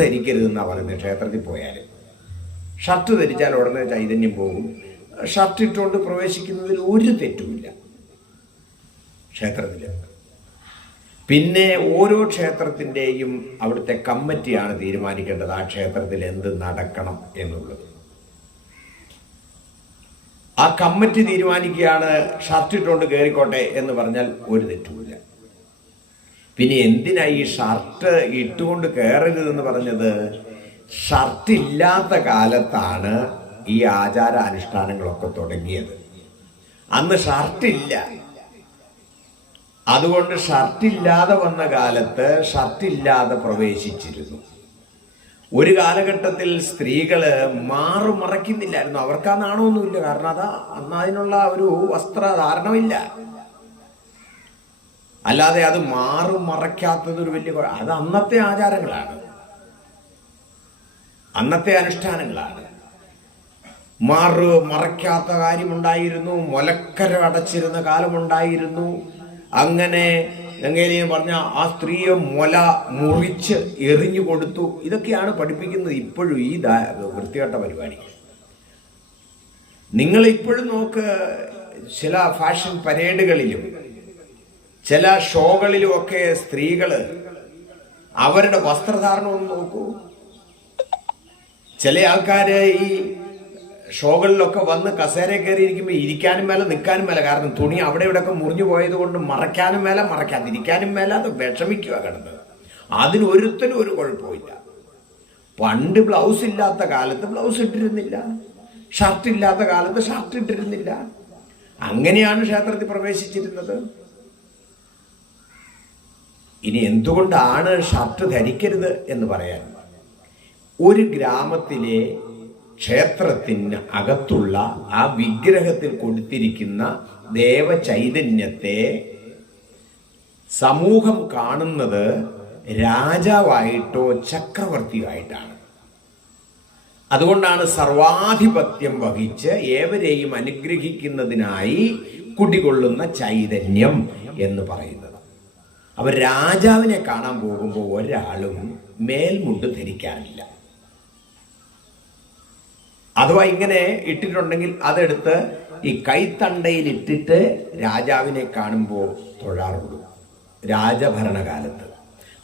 ധരിക്കരുതെന്നാണ് പറയുന്നത്. ക്ഷേത്രത്തിൽ പോയാൽ ഷർട്ട് ധരിച്ചാൽ ഉടനെ ചൈതന്യം പോകും. ഷർട്ട് ഇട്ടുകൊണ്ട് പ്രവേശിക്കുന്നതിൽ ഒരു തെറ്റുമില്ല ക്ഷേത്രത്തിൽ. പിന്നെ ഓരോ ക്ഷേത്രത്തിൻ്റെയും അവിടുത്തെ കമ്മിറ്റിയാണ് തീരുമാനിക്കേണ്ടത് ആ ക്ഷേത്രത്തിൽ എന്ത് നടക്കണം എന്നുള്ളത്. ആ കമ്മിറ്റി തീരുമാനിക്കുകയാണ് ഷർട്ട് ഇട്ടുകൊണ്ട് കയറിക്കോട്ടെ എന്ന് പറഞ്ഞാൽ ഒരു തെറ്റുമില്ല. പിന്നെ എന്തിനാ ഈ ഷർട്ട് ഇട്ടുകൊണ്ട് കയറരുതെന്ന് പറഞ്ഞത്? ഷർട്ട് ഇല്ലാത്ത കാലത്താണ് ഈ ആചാര അനുഷ്ഠാനങ്ങളൊക്കെ തുടങ്ങിയത്. അന്ന് ഷർട്ടില്ല. അതുകൊണ്ട് ഷർട്ടില്ലാതെ വന്ന കാലത്ത് ഷർട്ടില്ലാതെ പ്രവേശിച്ചിരുന്നു. ഒരു കാലഘട്ടത്തിൽ സ്ത്രീകള് മറയ്ക്കുന്നില്ലായിരുന്നു. അവർക്ക് ആ നാണമൊന്നുമില്ല. കാരണം അന്ന് അതിനുള്ള ഒരു വസ്ത്രധാരണമില്ല. അല്ലാതെ അത് മറയ്ക്കാത്തതൊരു വലിയ അത് അന്നത്തെ ആചാരങ്ങളാണ്, അന്നത്തെ അനുഷ്ഠാനങ്ങളാണ്. മറയ്ക്കാത്ത കാര്യമുണ്ടായിരുന്നു. മുലക്കര അടച്ചിരുന്ന കാലമുണ്ടായിരുന്നു. അങ്ങനെ എങ്ങനെയും പറഞ്ഞ ആ സ്ത്രീയെ മുല മുറിച്ച് എറിഞ്ഞു കൊടുത്തു. ഇതൊക്കെയാണ് പഠിപ്പിക്കുന്നത് ഇപ്പോഴും ഈ വൃത്തികെട്ട പരിപാടി. നിങ്ങൾ ഇപ്പോഴും നോക്ക്, ചില ഫാഷൻ പരേഡുകളിലും ചില ഷോകളിലും ഒക്കെ സ്ത്രീകള് അവരുടെ വസ്ത്രധാരണം ഒന്ന് നോക്കൂ. ചില ആൾക്കാര് ഈ ഷോകളിലൊക്കെ വന്ന് കസേര കയറിയിരിക്കുമ്പോൾ ഇരിക്കാനും മേലെ നിൽക്കാനും മേലെ. കാരണം തുണി അവിടെ ഇവിടെയൊക്കെ മുറിഞ്ഞു പോയത് കൊണ്ട് മറയ്ക്കാനും മേലെ മറയ്ക്കാതിരിക്കാനും മേലെ. അത് വിഷമിക്കുക കിടന്നത്. അതിനൊരുത്തനും ഒരു കുഴപ്പമില്ല. പണ്ട് ബ്ലൗസ് ഇല്ലാത്ത കാലത്ത് ബ്ലൗസ് ഇട്ടിരുന്നില്ല, ഷർട്ട് ഇല്ലാത്ത കാലത്ത് ഷർട്ട് ഇട്ടിരുന്നില്ല. അങ്ങനെയാണ് ക്ഷേത്രത്തിൽ പ്രവേശിച്ചിരുന്നത്. ഇനി എന്തുകൊണ്ടാണ് ഷർട്ട് ധരിക്കരുത് എന്ന് പറയാൻ? ഒരു ഗ്രാമത്തിലെ ക്ഷേത്രത്തിന് അകത്തുള്ള ആ വിഗ്രഹത്തിൽ കൊടുത്തിരിക്കുന്ന ദേവചൈതന്യത്തെ സമൂഹം കാണുന്നത് രാജാവായിട്ടോ ചക്രവർത്തിയായിട്ടാണ്. അതുകൊണ്ടാണ് സർവാധിപത്യം വഹിച്ച് ഏവരെയും അനുഗ്രഹിക്കുന്നതിനായി കുടികൊള്ളുന്ന ചൈതന്യം എന്ന് പറയുന്നത്. അവർ രാജാവിനെ കാണാൻ പോകുമ്പോൾ ഒരാളും മേൽമുണ്ട് ധരിക്കാനില്ല. അഥവാ ഇങ്ങനെ ഇട്ടിട്ടുണ്ടെങ്കിൽ അതെടുത്ത് ഈ കൈത്തണ്ടയിൽ ഇട്ടിട്ട് രാജാവിനെ കാണുമ്പോൾ തൊഴാറുള്ളൂ രാജഭരണകാലത്ത്.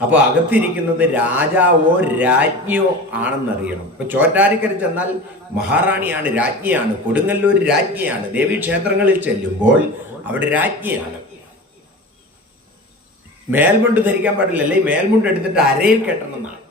അപ്പോൾ അകത്തിരിക്കുന്നത് രാജാവോ രാജ്ഞിയോ ആണെന്നറിയണം. ഇപ്പൊ ചോറ്റാനിക്കര ചെന്നാൽ മഹാറാണിയാണ്, രാജ്ഞിയാണ്. കൊടുങ്ങല്ലൂർ രാജ്ഞിയാണ്. ദേവീക്ഷേത്രങ്ങളിൽ ചെല്ലുമ്പോൾ അവിടെ രാജ്ഞിയാണ്. മേൽമുണ്ട് ധരിക്കാൻ പാടില്ല. അല്ലെ മേൽമുണ്ട് എടുത്തിട്ട് അരയിൽ കെട്ടണമെന്നാണ്.